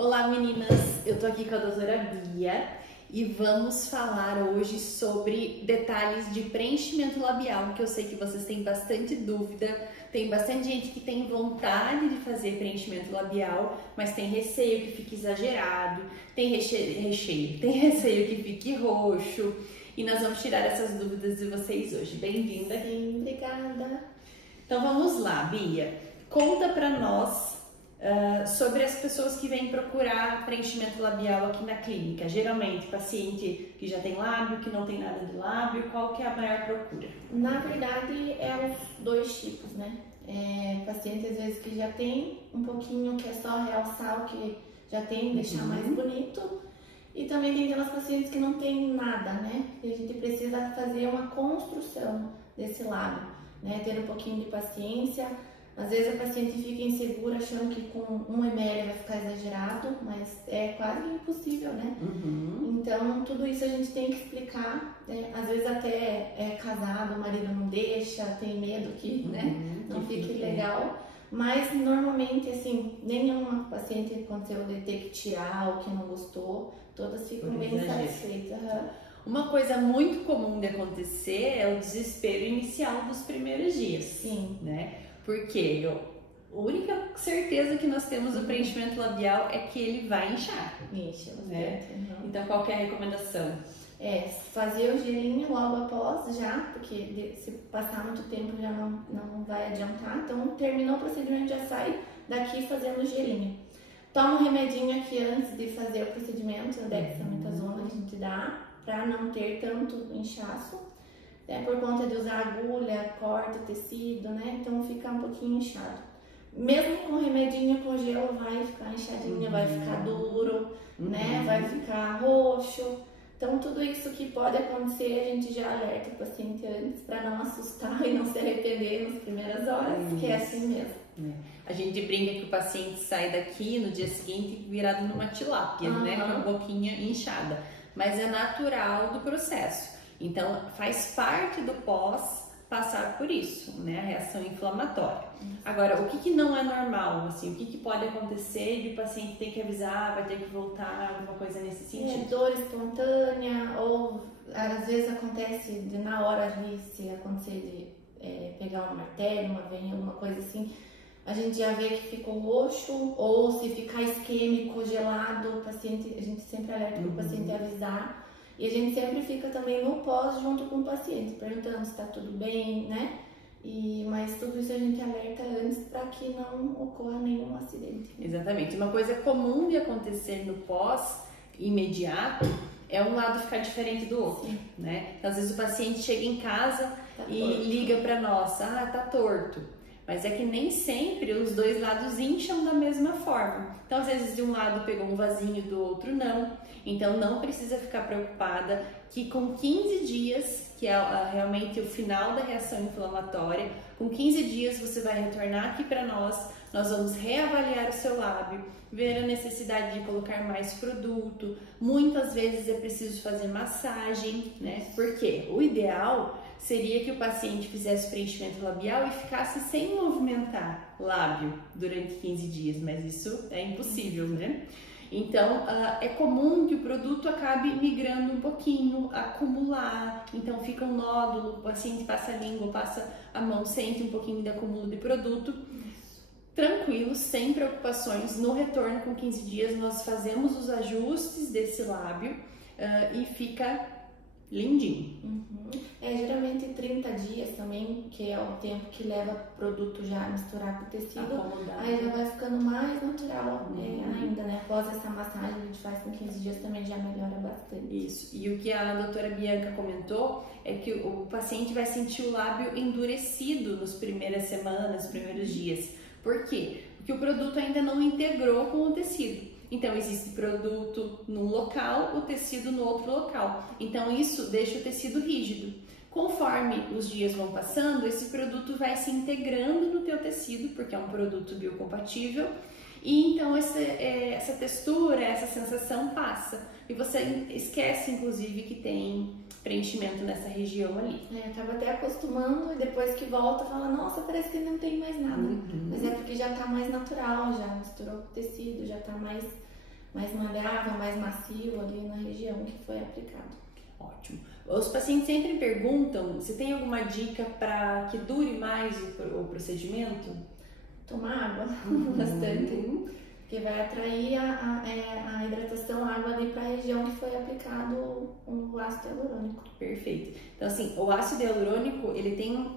Olá meninas, eu tô aqui com a doutora Bia e vamos falar hoje sobre detalhes de preenchimento labial, que eu sei que vocês têm bastante dúvida, tem bastante gente que tem vontade de fazer preenchimento labial, mas tem receio que fique exagerado, tem tem receio que fique roxo, e nós vamos tirar essas dúvidas de vocês hoje. Bem-vinda. Sim, obrigada. Então vamos lá, Bia, conta pra nós sobre as pessoas que vêm procurar preenchimento labial aqui na clínica. Geralmente, paciente que já tem lábio, que não tem nada de lábio, qual que é a maior procura? Na verdade, é os dois tipos, né? Pacientes, às vezes, que já tem um pouquinho, que é só realçar o que já tem, deixar mais bonito. E também tem aquelas pacientes que não tem nada, né? E a gente precisa fazer uma construção desse lábio, né? Ter um pouquinho de paciência. Às vezes a paciente fica insegura achando que com 1 ml vai ficar exagerado, mas é quase impossível, né? Então tudo isso a gente tem que explicar, né? Às vezes até é casado, o marido não deixa, tem medo que, né, não fique legal. Mas normalmente, assim, nenhuma paciente aconteceu de ter que tirar ou que não gostou, todas ficam bem satisfeitas. Uma coisa muito comum de acontecer é o desespero inicial dos primeiros dias. Sim. Né? Porque a única certeza que nós temos do preenchimento labial é que ele vai inchar. Incha, né? Então, qual que é a recomendação? Fazer o gelinho logo após já, porque se passar muito tempo já não vai adiantar. Então, terminou o procedimento, já sai daqui fazendo o gelinho. Toma um remedinho aqui antes de fazer o procedimento, a dexametasona que a gente dá, para não ter tanto inchaço. Por conta de usar agulha, corta o tecido, né? Então fica um pouquinho inchado. Mesmo com o remedinho com gelo vai ficar inchadinho, vai ficar duro, né? Vai ficar roxo. Então tudo isso que pode acontecer, a gente já alerta o paciente antes para não assustar e não se arrepender nas primeiras horas, que é assim mesmo. A gente brinca que o paciente sai daqui no dia seguinte virado numa tilápia, né? Com a boquinha inchada. Mas é natural do processo. Então, faz parte do pós passar por isso, né? A reação inflamatória. Agora, o que não é normal, assim? O que pode acontecer de o paciente ter que avisar, vai ter que voltar, alguma coisa nesse sentido? Dor espontânea, ou às vezes acontece de na hora ali, se acontecer de pegar um martelo, uma veia, alguma coisa assim, a gente já vê que ficou roxo, ou se ficar isquêmico, gelado, o paciente, a gente sempre alerta para o paciente avisar. E a gente sempre fica também no pós junto com o paciente, perguntando se está tudo bem, né? Mas tudo isso a gente alerta antes para que não ocorra nenhum acidente. Exatamente. Uma coisa comum de acontecer no pós imediato é um lado ficar diferente do outro, né? Então, às vezes o paciente chega em casa liga para nós, tá torto. Mas é que nem sempre os dois lados incham da mesma forma. Então, às vezes, de um lado pegou um vasinho, do outro não. Então, não precisa ficar preocupada que com 15 dias, que é realmente o final da reação inflamatória, com 15 dias você vai retornar aqui para nós vamos reavaliar o seu lábio, ver a necessidade de colocar mais produto. Muitas vezes é preciso fazer massagem, né? Porque o ideal seria que o paciente fizesse preenchimento labial e ficasse sem movimentar lábio durante 15 dias, mas isso é impossível, né? Então, é comum que o produto acabe migrando um pouquinho, acumular, então fica um nódulo, o paciente passa a língua, passa a mão, sente um pouquinho de acúmulo de produto. Tranquilo, sem preocupações, no retorno com 15 dias nós fazemos os ajustes desse lábio e fica lindinho. Geralmente 30 dias também, que é o tempo que leva o produto já a misturar com o tecido, aí já vai ficando mais natural ainda, né? Após essa massagem a gente faz com 15 dias também já melhora bastante. Isso, e o que a doutora Bianca comentou é que o paciente vai sentir o lábio endurecido nas primeiras semanas, nos primeiros dias. Por quê? Porque o produto ainda não integrou com o tecido. Então, existe produto num local, o tecido no outro local. Então, isso deixa o tecido rígido. Conforme os dias vão passando, esse produto vai se integrando no teu tecido, porque é um produto biocompatível, e então essa textura, essa sensação passa. E você esquece, inclusive, que tem preenchimento nessa região ali. Acaba até acostumando e depois que volta fala, nossa, parece que não tem mais nada. Mas é porque já tá mais natural, já misturou com o tecido, já tá mais mais maleável, mais macio ali na região que foi aplicado. Ótimo. Os pacientes sempre perguntam se tem alguma dica para que dure mais o procedimento? Tomar água bastante, porque vai atrair a hidratação, a água ali para a região que foi aplicado o ácido hialurônico. Perfeito. Então, assim, o ácido hialurônico, ele tem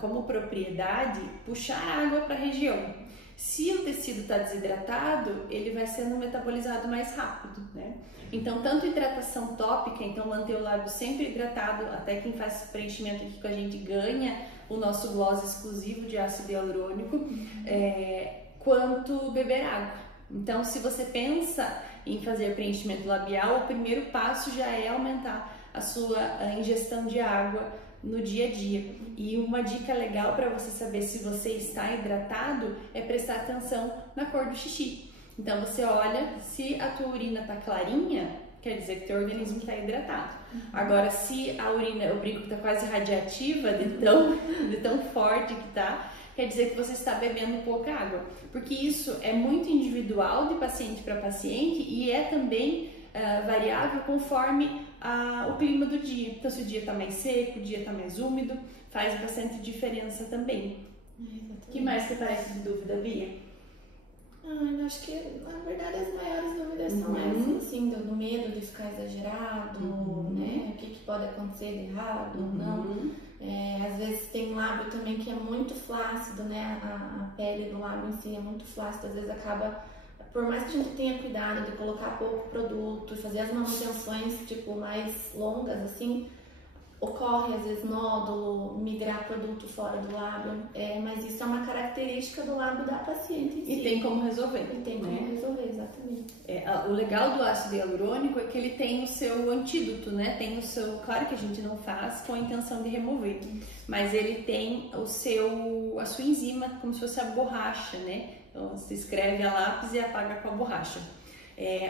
como propriedade puxar água para a região. Se o tecido está desidratado, ele vai sendo metabolizado mais rápido, né? Então, tanto hidratação tópica, então manter o lábio sempre hidratado, até quem faz preenchimento aqui com a gente ganha o nosso gloss exclusivo de ácido hialurônico, quanto beber água. Então, se você pensa em fazer preenchimento labial, o primeiro passo já é aumentar a sua ingestão de água no dia a dia. E uma dica legal para você saber se você está hidratado é prestar atenção na cor do xixi. Então você olha, se a tua urina está clarinha, quer dizer que teu organismo está hidratado. Agora, se a urina, eu brinco que está quase radiativa de tão forte que está, quer dizer que você está bebendo pouca água. Porque isso é muito individual de paciente para paciente e é também variável conforme o clima do dia. Então, se o dia está mais seco, o dia está mais úmido, faz bastante diferença também. O que mais que parece de dúvida, Bia? Eu acho que, na verdade, as maiores dúvidas são essas, assim, do medo de ficar exagerado, né? O que pode acontecer de errado ou não. Às vezes tem lábio também que é muito flácido, né? A pele do lábio em si é muito flácida, às vezes acaba, por mais que a gente tenha cuidado de colocar pouco produto, fazer as manutenções, tipo, mais longas, assim, ocorre às vezes nódulo, migrar produto fora do lábio, mas isso é uma característica do lábio da paciente em si. E tem como resolver. E tem como resolver, exatamente. O legal do ácido hialurônico é que ele tem o seu antídoto, né? Tem o seu, claro que a gente não faz com a intenção de remover, mas ele tem a sua enzima, como se fosse a borracha, né? Então você escreve a lápis e apaga com a borracha.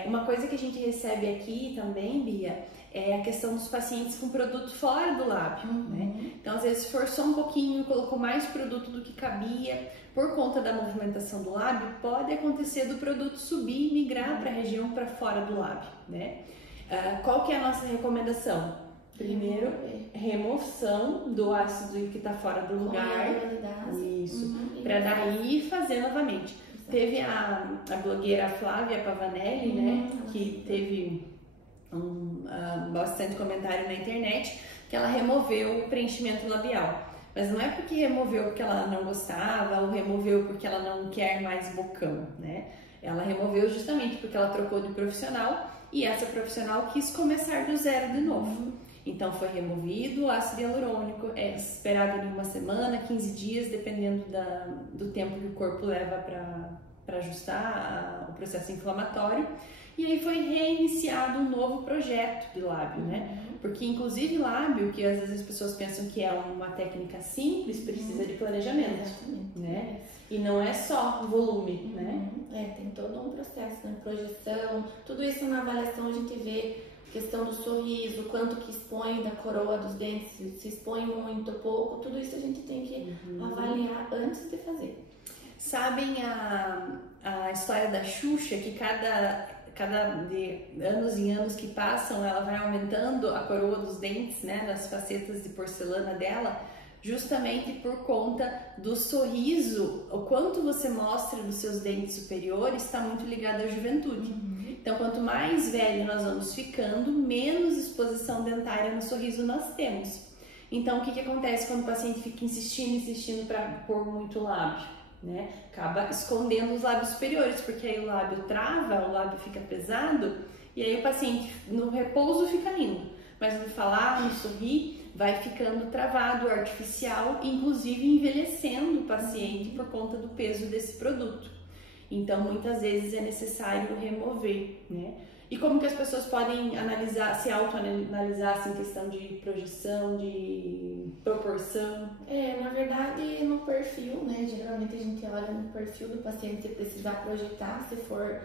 Uma coisa que a gente recebe aqui também, Bia, é a questão dos pacientes com produto fora do lábio, né? Então, às vezes, forçou um pouquinho, colocou mais produto do que cabia, por conta da movimentação do lábio, pode acontecer do produto subir e migrar para a região para fora do lábio, né? Qual que é a nossa recomendação? Primeiro, remoção do ácido que está fora do lugar. Isso, para daí fazer novamente. Teve a blogueira Flávia Pavanelli, né, que teve bastante comentário na internet, que ela removeu o preenchimento labial. Mas não é porque removeu porque ela não gostava ou removeu porque ela não quer mais bocão, né? Ela removeu justamente porque ela trocou de profissional e essa profissional quis começar do zero de novo. Então foi removido o ácido hialurônico, esperado em uma semana, 15 dias, dependendo do tempo que o corpo leva para ajustar o processo inflamatório. E aí foi reiniciado um novo projeto de lábio, né? Porque inclusive lábio, que às vezes as pessoas pensam que é uma técnica simples, precisa de planejamento, né? E não é só volume, né? Tem todo um processo, né? Projeção, tudo isso na avaliação a gente vê questão do sorriso, quanto que expõe da coroa dos dentes, se expõe muito ou pouco, tudo isso a gente tem que avaliar antes de fazer. Sabem a história da Xuxa, que cada de anos em anos que passam, ela vai aumentando a coroa dos dentes, né, das facetas de porcelana dela, justamente por conta do sorriso. O quanto você mostra dos seus dentes superiores está muito ligado à juventude. Então, quanto mais velho nós vamos ficando, menos exposição dentária no sorriso nós temos. Então, o que acontece quando o paciente fica insistindo para pôr muito lábio? Né? Acaba escondendo os lábios superiores, porque aí o lábio trava, o lábio fica pesado, e aí o paciente no repouso fica lindo, mas no falar, no sorrir, vai ficando travado, artificial, inclusive envelhecendo o paciente por conta do peso desse produto. Então, muitas vezes é necessário remover, né? E como que as pessoas podem analisar, se autoanalisar assim, em questão de projeção, de proporção? Na verdade, no perfil, né? Geralmente a gente olha no perfil do paciente se precisar projetar, se for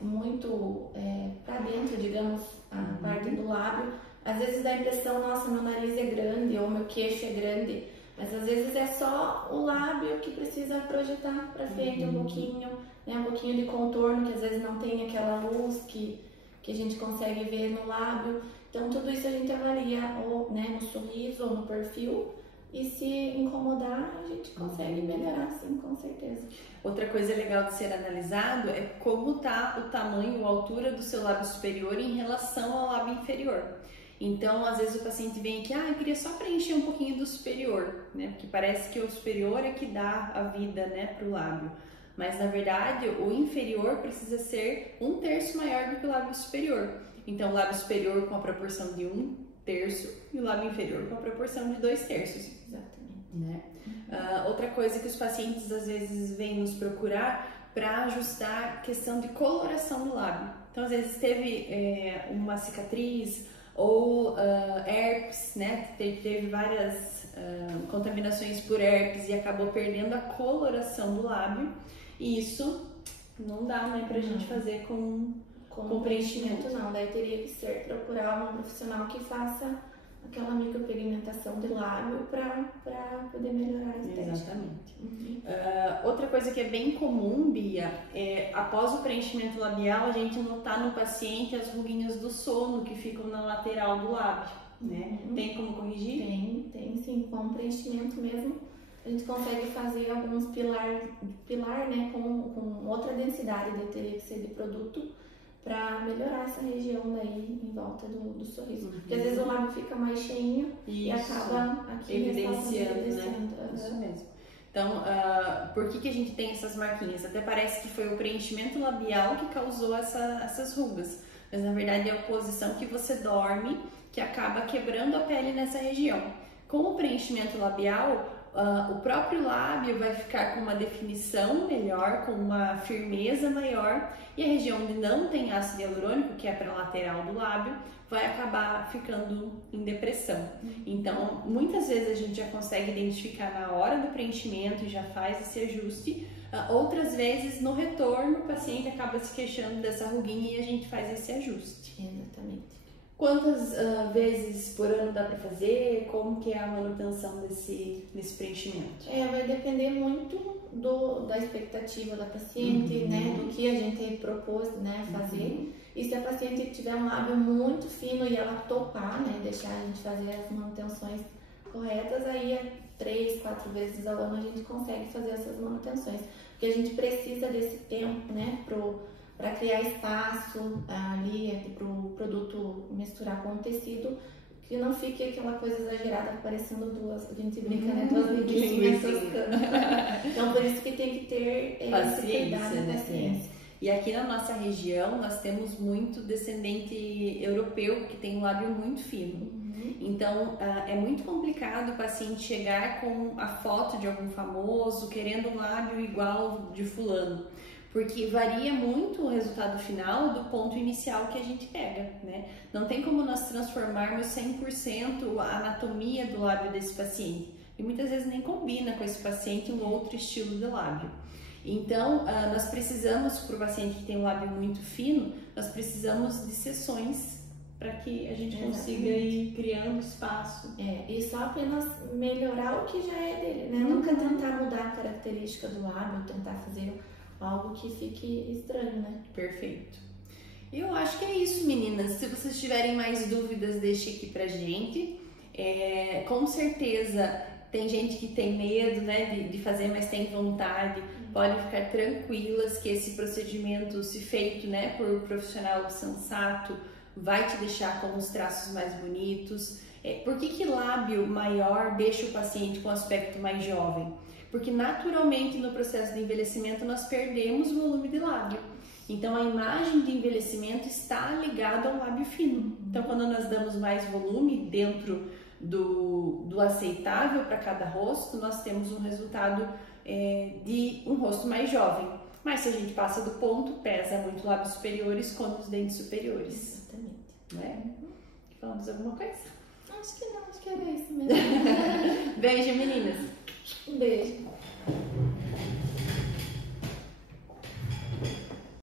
muito para dentro, digamos, a parte do lábio. Às vezes dá a impressão, nossa, meu nariz é grande ou meu queixo é grande. Mas às vezes é só o lábio que precisa projetar para frente um pouquinho, né? Um pouquinho de contorno, que às vezes não tem aquela luz que a gente consegue ver no lábio. Então tudo isso a gente avalia ou, né, no sorriso ou no perfil. E se incomodar, a gente consegue melhorar, sim, com certeza. Outra coisa legal de ser analisado é como tá o tamanho, a altura do seu lábio superior em relação ao lábio inferior. Então, às vezes o paciente vem aqui, eu queria só preencher um pouquinho do superior, né? Porque parece que o superior é que dá a vida, né, pro lábio. Mas, na verdade, o inferior precisa ser 1/3 maior do que o lábio superior. Então, o lábio superior com a proporção de 1/3 e o lábio inferior com a proporção de 2/3. Exatamente. Né? Outra coisa que os pacientes às vezes vêm nos procurar para ajustar a questão de coloração do lábio. Então, às vezes teve uma cicatriz ou herpes, né? Teve várias contaminações por herpes e acabou perdendo a coloração do lábio. E isso não dá, né, pra gente fazer com preenchimento. Não, daí teria que procurar um profissional que faça aquela micropigmentação de lábio para poder melhorar a estética. Exatamente. Outra coisa que é bem comum, Bia, é após o preenchimento labial a gente notar no paciente as ruguinhas do sono que ficam na lateral do lábio, né? Tem como corrigir? Tem sim, com o preenchimento mesmo. A gente consegue fazer alguns pilar, né, com outra densidade, teria que ser de produto, para melhorar essa região daí em volta do sorriso. Porque às vezes o lábio fica mais cheinho e acaba aqui evidenciando, né? Isso mesmo. Então, por que a gente tem essas marquinhas? Até parece que foi o preenchimento labial que causou essas rugas. Mas na verdade é a posição que você dorme que acaba quebrando a pele nessa região. Com o preenchimento labial, o próprio lábio vai ficar com uma definição melhor, com uma firmeza maior, e a região onde não tem ácido hialurônico, que é para a lateral do lábio, vai acabar ficando em depressão. Então, muitas vezes a gente já consegue identificar na hora do preenchimento e já faz esse ajuste. Outras vezes, no retorno, o paciente acaba se queixando dessa ruguinha e a gente faz esse ajuste. Exatamente. Quantas vezes por ano dá para fazer? Como que é a manutenção desse preenchimento? Vai depender muito da expectativa da paciente, né? Do que a gente propôs, né, fazer. E se a paciente tiver um lábio muito fino e ela topar, né, deixar a gente fazer as manutenções corretas, aí 3, 4 vezes ao ano a gente consegue fazer essas manutenções. Porque a gente precisa desse tempo, né, para criar espaço ali, para o produto misturar com o tecido, que não fique aquela coisa exagerada, parecendo duas, a gente brinca, né, duas linguiças toscanas. Então, por isso que tem que ter esse cuidado, né? Paciência. E aqui na nossa região, nós temos muito descendente europeu, que tem um lábio muito fino. Então, é muito complicado o paciente chegar com a foto de algum famoso, querendo um lábio igual de fulano. Porque varia muito o resultado final do ponto inicial que a gente pega, né? Não tem como nós transformarmos 100% a anatomia do lábio desse paciente. E muitas vezes nem combina com esse paciente um outro estilo de lábio. Então, nós precisamos, para o paciente que tem um lábio muito fino, nós precisamos de sessões para que a gente consiga ir criando espaço. E só apenas melhorar o que já é dele, né? Nunca tentar mudar a característica do lábio, tentar fazer algo que fique estranho, né? Perfeito. Eu acho que é isso, meninas. Se vocês tiverem mais dúvidas, deixe aqui pra gente. Com certeza tem gente que tem medo, né, de fazer, mas tem vontade. Podem ficar tranquilas que esse procedimento, se feito, né, por um profissional sensato, vai te deixar com os traços mais bonitos. Por que lábio maior deixa o paciente com aspecto mais jovem? Porque naturalmente no processo de envelhecimento nós perdemos volume de lábio. Então a imagem de envelhecimento está ligada ao lábio fino. Então quando nós damos mais volume dentro do aceitável para cada rosto, nós temos um resultado de um rosto mais jovem. Mas se a gente passa do ponto, pesa muito lábios superiores contra os dentes superiores. Exatamente. Né? Falamos alguma coisa? Acho que não, acho que era isso mesmo. Beijo, meninas! Um beijo.